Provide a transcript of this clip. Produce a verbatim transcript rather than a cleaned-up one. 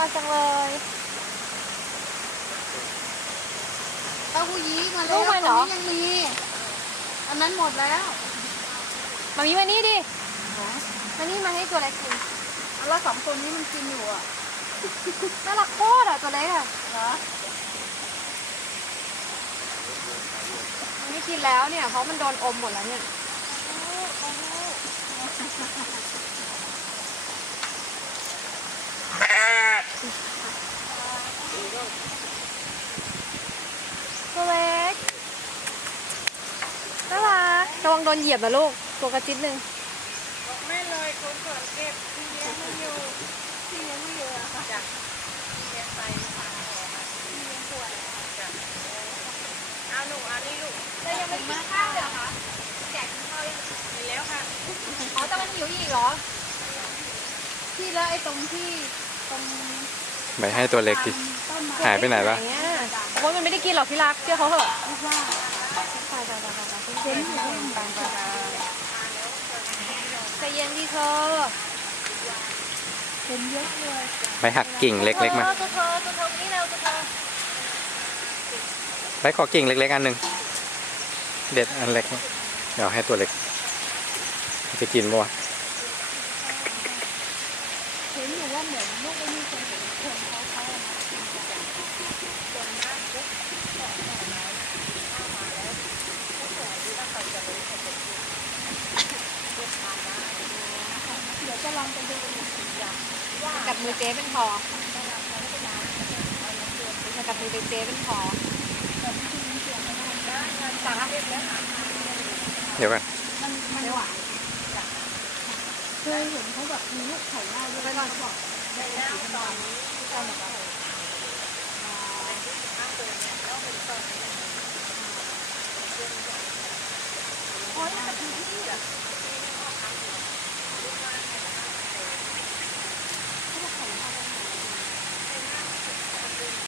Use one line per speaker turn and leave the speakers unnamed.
จังเลย
เต้าหู้ยี้มาแล้วตรงนี้ยังมีอันนั้นหมดแล้ว
มามีมานี่ดิมานี่มาให้ตัวเล็กกิน
แล้วสองตัวนี้มันกินอยู่อ่ะ
น่ารักโคตรอ่ะตัวเล็กอ่ะ
เหรอ
มันไม่กินแล้วเนี่ยเพราะมันโดนอมหมดแล้วเนี่ยตัวเล็กน่ารักระวังโดนเหยียบนะลูกตัวกระจิ๊ดนึง
ไม่เลยคนก่อนเก็บที่เลี้ยงไม่อยู่ที่เลี้ยงไม่อยู่อะค่ะจ้ะที่เลี้ยงไปฝากออกค่ะที่เลี้ยงป่วยจ้ะเอาหนูอันนี้ลูก
แต่ยังไม่กินข้าวเลยเหรอคะแจกกินข้าวยัง
ไปแล้วค่ะ
อ๋อแต่มันหิวอีกเหรอ
ที่แล้วไอ้ตรงที่ตรง
ไปให้ตัวเล็กดิหายไปไหนละ
เพราะมันไม่ได้กินหรอกที่รักเชื่อเขาเถอะ
ว่า
ตายตายตายตายเย็นเย็นตายตายใจเย็นดีเธอ
เป็นเยอะเลย
ไปหักกิ่งเล็กๆมา
ตัวเธอตัวเธอนี่เร็วตัวเธอ
ไปขอกิ่งเล็กๆอันหนึ่งเด็ดอันเล็กเดี๋ยวให้ตัวเล็กจะกินมั้ว
เห็นอยู่ว่าเหมือนลูกไม่มีคนเห็นคนเขาเขาเอามากินกันจนมากเยอะต่อต่อไม้เข้ามาแล้วก็สวยดีแล้วเขาจะรู้เขาจะกินเก็บทานได้เดี๋ยวจะลองไปดูอีกอย่างว่า
กับมือเจ๊เป็นพอกับมือเจ๊เป็นพอ
สั่งเรียบแล้วค่ะ
เดี๋ยวกัน
มันมันหวานเคยเห็นเขาแบบมีลูกไข่เน่าด้วยเขาบอกไข่เน่าตอนนี้ที่เจ้าบอกว่าเป็นที่สิบห้าตัวเนี่ยแล้วเป็นตอนโอ้ยแต่คือที่อ่ะ